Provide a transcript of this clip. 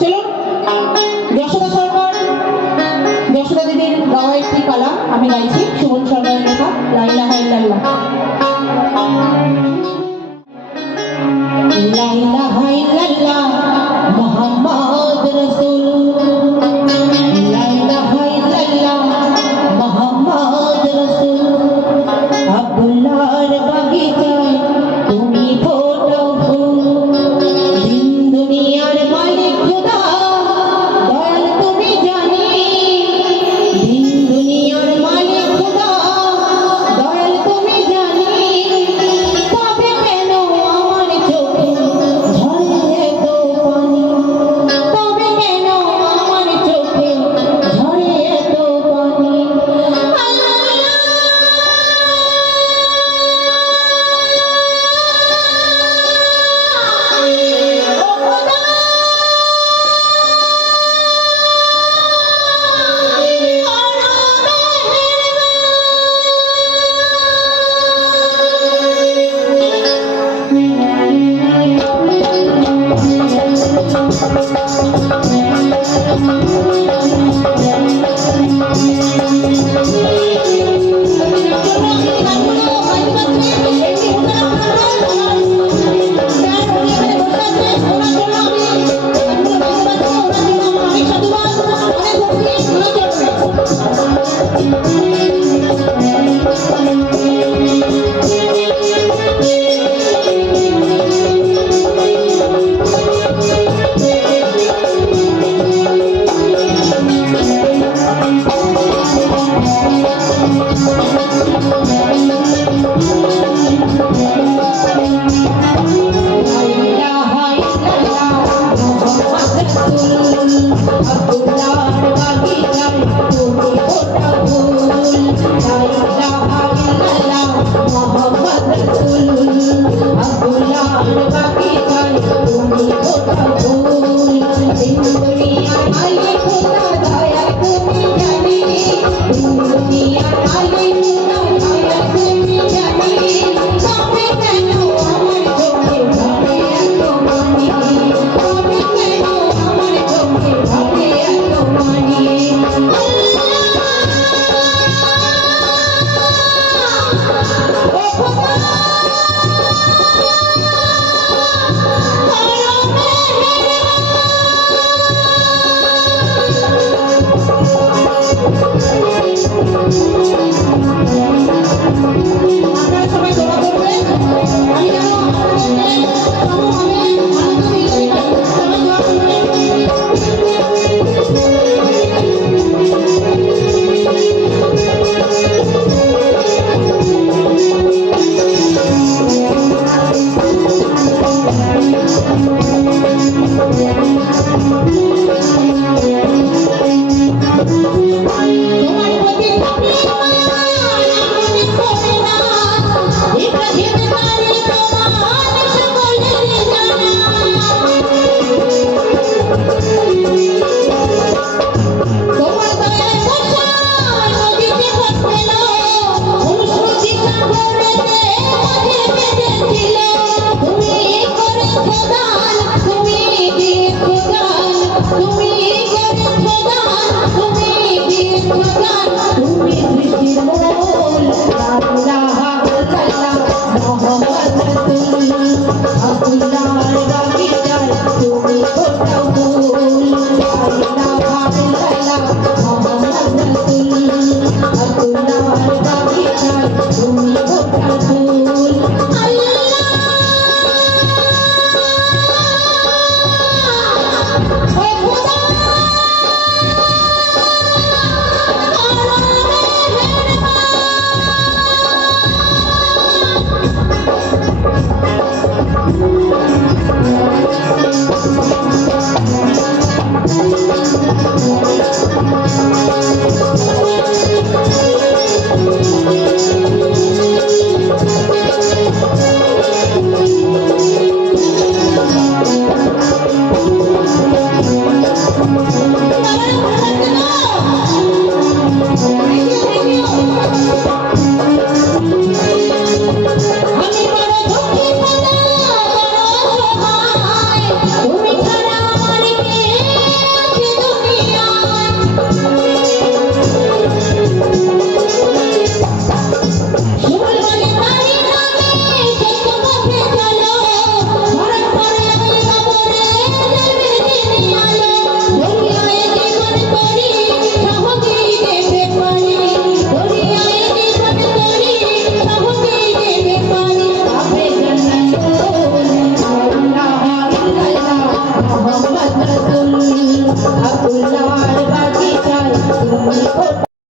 চলুন যশোদা সরকার, যশোদা দিদির গাওয়া একটি কালাম আমি গাইছি, সুমন সরকারের লেখা লা ইলাহা ইল্লাল্লাহ। লা ইলাহা ইল্লাল্লাহ মুহাম্মদ রাসূল, লা ইলাহা ইল্লাল্লাহ মুহাম্মদ রাসূল। আব্দুল্লাহর বাগিচায় তুমি ফোটাও ফুল, দিন দুনিয়ার মালিক খোদা দয়াল তুমি জানি, দিন দুনিয়ার মালিক খোদা দয়াল তুমি জানি। তবে কেন আমার চোখে ঝরে এত পানি, তবে কেন আমার চোখে ঝরে এত পানি। ফোটা